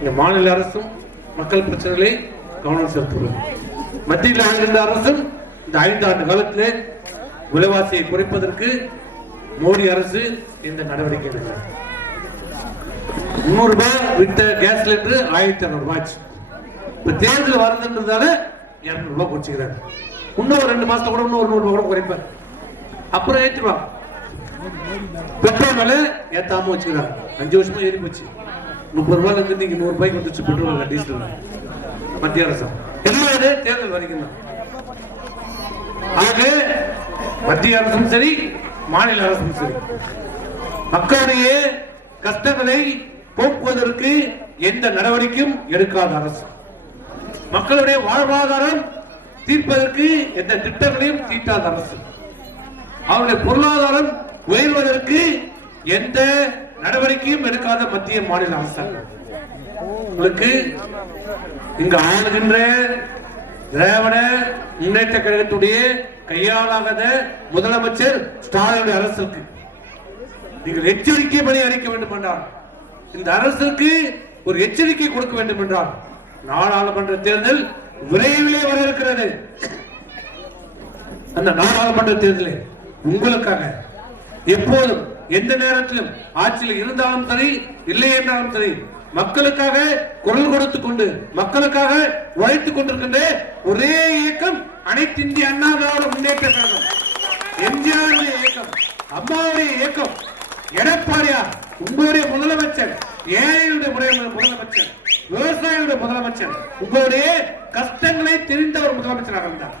இந்த மாநில அரசும் மக்கள் பிரச்சனைகளை கவனம் செலுத்துவது. மத்தியில் ஆளுகின்ற அரசும் இந்த 5 ஆண்டு காலத்தில் விலைவாசியை குறைப்பதற்கு மோடி அரசு இந்த நடவடிக்கை எடுக்கிறது. 300 ரூபாய் விட்ட கேஸ் சிலிண்டர் 1200 ரூபாய். இப்ப தேர்தல் வருதுன்றதால 200 ரூபாய் குறைச்சிக்கிறாரு. இன்னும் 2 மாசத்துல கூட இன்னும் 100 ரூபாய் கூட குறைப்பார். அப்புறம் ஏற்றுவாங்க. பெட்ரோல் விலை ஏத்தாம வச்சுக்கிறாங்க. 5 வருஷமா ஏறி போச்சு. 30 ரூபாயில இருந்து நீங்க 100 ரூபாய்க்கு வந்துச்சு பெட்ரோல் டீசல். மத்திய அரசு எல்லாம் தேர்தல் வரைக்கும் தான். ஆக மத்திய அரசும் சரி மாநில அரசும் சரி மக்களுடைய கஷ்டங்களை போக்குவதற்கு எந்த நடவடிக்கையும் எடுக்காத அரசு, மக்களுடைய வாழ்வாதாரம் தீர்ப்பதற்கு எந்த திட்டங்களையும் தீட்டாத அரசு, அவருடைய பொருளாதாரம் உயர்வதற்கு எந்த நடவடிக்கையும் எடுக்காத மத்திய மாநில அரசாங்கம். உங்களுக்கு இங்கு ஆளுகின்ற திராவிட முன்னேற்ற கழகத்துடைய கையாளாகாத முதலமைச்சர் ஸ்டாலினுடைய அரசுக்கு நீங்கள் எச்சரிக்கை பணி அறிக்க வேண்டும் என்றால், இந்த அரசுக்கு ஒரு எச்சரிக்கை கொடுக்க வேண்டும் என்றால், நாடாளுமன்ற தேர்தல் விரைவிலே வர இருக்கிறது. அந்த நாடாளுமன்ற தேர்தலில் உங்களுக்காக எப்போதும் எந்த நேரத்திலும் ஆட்சியில் இருந்தாலும் சரி இல்லை என்றாலும் சரி மக்களுக்காக குரல் கொடுத்துக் கொண்டு மக்களுக்காக உழைத்துக் கொண்டிருக்கின்ற ஒரே இயக்கம் அனைத்து இந்திய அண்ணா திராவிட முன்னேற்ற கழகம். எம்ஜிஆர் இயக்கம், அம்மாவுடைய இயக்கம், எடப்பாடியார் உங்களுடைய முதலமைச்சர், ஏழைகளுடைய முதலமைச்சர், விவசாயிகளுடைய முதலமைச்சர், உங்களுடைய கஷ்டங்களை தெரிந்த ஒரு முதலமைச்சராக இருந்தார்.